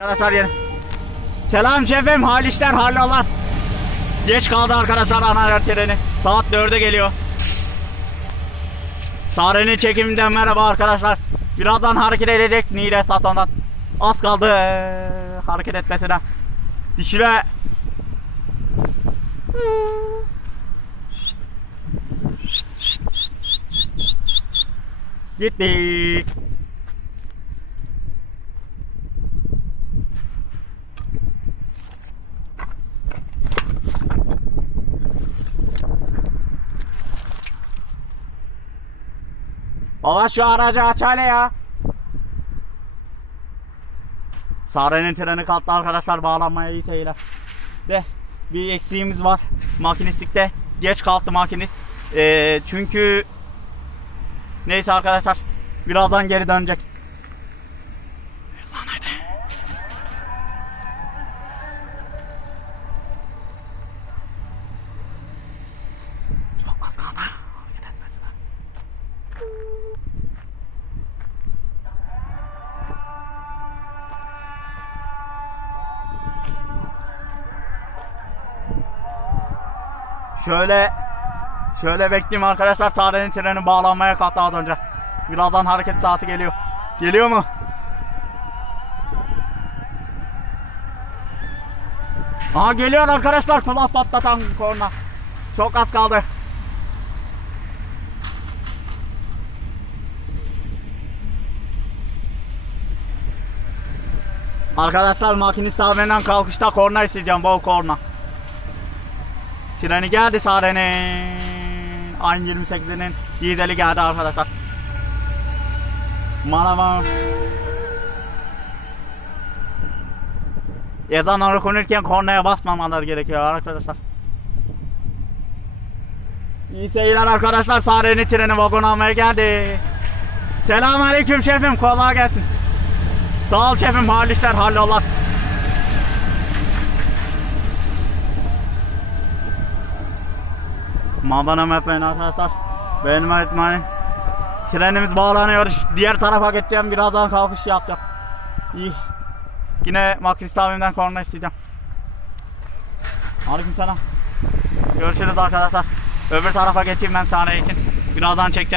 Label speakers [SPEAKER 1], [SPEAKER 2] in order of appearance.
[SPEAKER 1] Arkadaşlar yeni. Selam şefim, hal işler hallollar. Geç kaldı arkadaşlar ana treni. Saat 4'e geliyor. Sarenin çekiminden merhaba arkadaşlar. Birazdan hareket edecek Nile Saton'dan. Az kaldı hareket etmesine. Dişine. Gittik. Baba şu aracı aç hele ya. Sarenin treni kalktı arkadaşlar bağlanmaya iyi seyirler. De bir eksiğimiz var makinistlikte. Geç kalktı makinist. Ee, çünkü neyse arkadaşlar birazdan geri dönecek. Şöyle şöyle bekleyeyim arkadaşlar. Sarenin treni bağlanmaya kalktı az önce. Birazdan hareket saati geliyor. Geliyor mu? Aha geliyor arkadaşlar kulak patlatan korna. Çok az kaldı. Arkadaşlar makinist abimden kalkışta korna isteyeceğim bol korna. Treni geldi Sare'nin. Aynı 28'inin dizeli geldi arkadaşlar. Merhaba. Ezan okunurken kornaya basmamaları gerekiyor arkadaşlar. İyi seyirler arkadaşlar. Sare'nin treni vagon almaya geldi. Selamun aleyküm şefim. Kolay gelsin. Sağ ol şefim. Hal işler. Mabanam etmeyin arkadaşlar. Benim öğretmenim. Trenimiz bağlanıyor. Diğer tarafa geçeceğim. Birazdan kalkış yapacağım. İyi. Yine makrist abimden korna isteyeceğim. Aleyküm selam. Görüşürüz arkadaşlar. Öbür tarafa geçeyim ben sahne için. Birazdan çekeceğim.